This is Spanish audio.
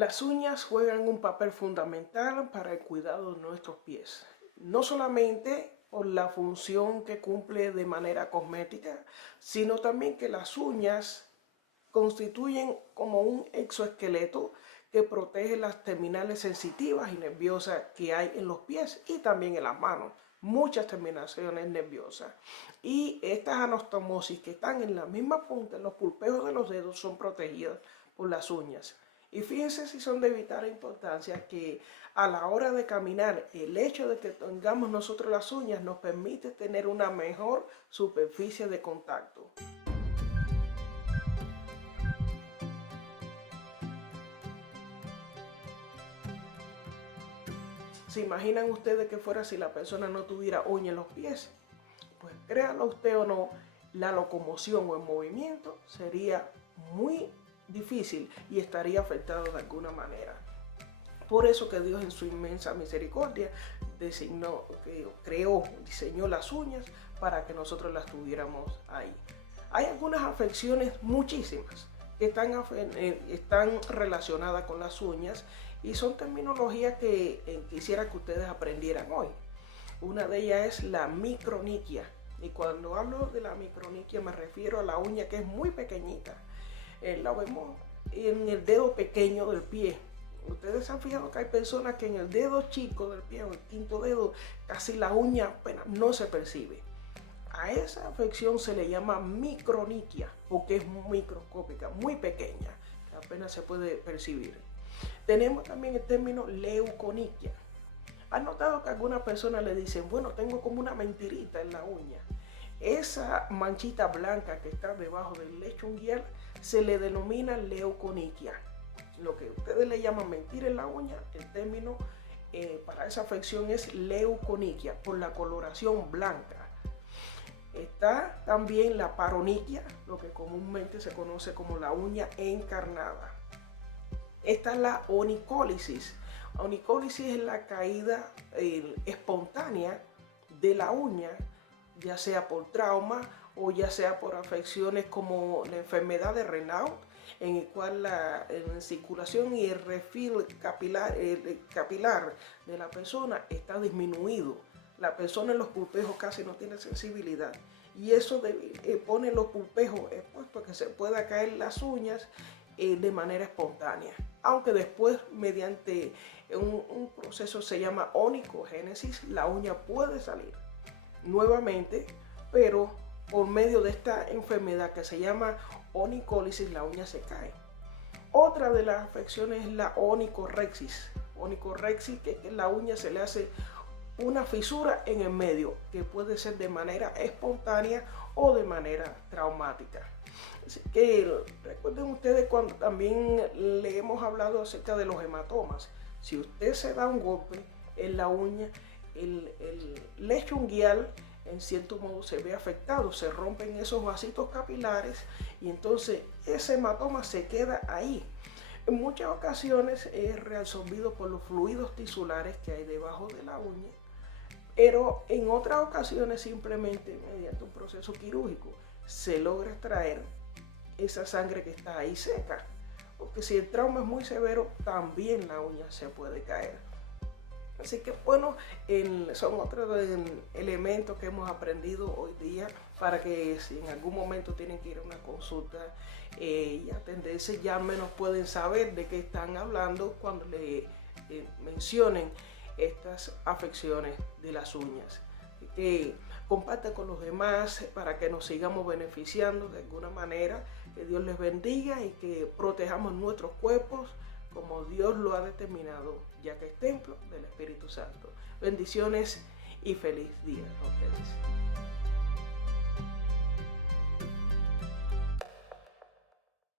Las uñas juegan un papel fundamental para el cuidado de nuestros pies, no solamente por la función que cumple de manera cosmética, sino también que las uñas constituyen como un exoesqueleto que protege las terminales sensitivas y nerviosas que hay en los pies y también en las manos. Muchas terminaciones nerviosas. Y estas anastomosis que están en la misma punta, en los pulpeos de los dedos, son protegidas por las uñas. Y fíjense si son de vital importancia que a la hora de caminar, el hecho de que tengamos nosotros las uñas nos permite tener una mejor superficie de contacto. ¿Se imaginan ustedes que fuera si la persona no tuviera uña en los pies? Pues créanlo usted o no, la locomoción o el movimiento sería muy difícil y estaría afectado de alguna manera. Por eso que Dios en su inmensa misericordia diseñó las uñas para que nosotros las tuviéramos ahí. Hay algunas afecciones, muchísimas, que están relacionadas con las uñas y son terminologías que quisiera que ustedes aprendieran hoy. Una de ellas es la microniquia. Y cuando hablo de la microniquia me refiero a la uña que es muy pequeñita. La vemos en el dedo pequeño del pie. Ustedes se han fijado que hay personas que en el dedo chico del pie o el quinto dedo casi la uña apenas no se percibe. A esa afección se le llama microniquia porque es microscópica, muy pequeña, que apenas se puede percibir. Tenemos también el término leuconiquia. ¿Han notado que algunas personas le dicen, bueno, tengo como una mentirita en la uña? Esa manchita blanca que está debajo del lecho unguial se le denomina leuconiquia. Lo que ustedes le llaman mentir en la uña, el término para esa afección es leuconiquia, por la coloración blanca. Está también la paroniquia, lo que comúnmente se conoce como la uña encarnada. Está la onicólisis. Onicólisis es la caída espontánea de la uña, ya sea por trauma o ya sea por afecciones como la enfermedad de Raynaud, en el cual la circulación y el refill capilar de la persona está disminuido. La persona en los pulpejos casi no tiene sensibilidad y eso pone los pulpejos expuestos a que se pueda caer las uñas de manera espontánea, aunque después mediante un proceso se llama onicogénesis la uña puede salir nuevamente, pero por medio de esta enfermedad que se llama onicólisis la uña se cae. Otra de las afecciones es la onicorexis. Onicorexis, que la uña se le hace una fisura en el medio, que puede ser de manera espontánea o de manera traumática. Así que recuerden ustedes cuando también le hemos hablado acerca de los hematomas. Si usted se da un golpe en la uña, el lecho unguial en cierto modo se ve afectado, se rompen esos vasitos capilares y entonces ese hematoma se queda ahí. En muchas ocasiones es reabsorbido por los fluidos tisulares que hay debajo de la uña, pero en otras ocasiones simplemente mediante un proceso quirúrgico se logra extraer esa sangre que está ahí seca, porque si el trauma es muy severo también la uña se puede caer. Así que bueno, son otros elementos que hemos aprendido hoy día para que si en algún momento tienen que ir a una consulta y atenderse, ya al menos pueden saber de qué están hablando cuando le mencionen estas afecciones de las uñas. Así que compartan con los demás para que nos sigamos beneficiando de alguna manera. Que Dios les bendiga y que protejamos nuestros cuerpos como Dios lo ha determinado, ya que es templo del Espíritu Santo. Bendiciones y feliz día a ustedes.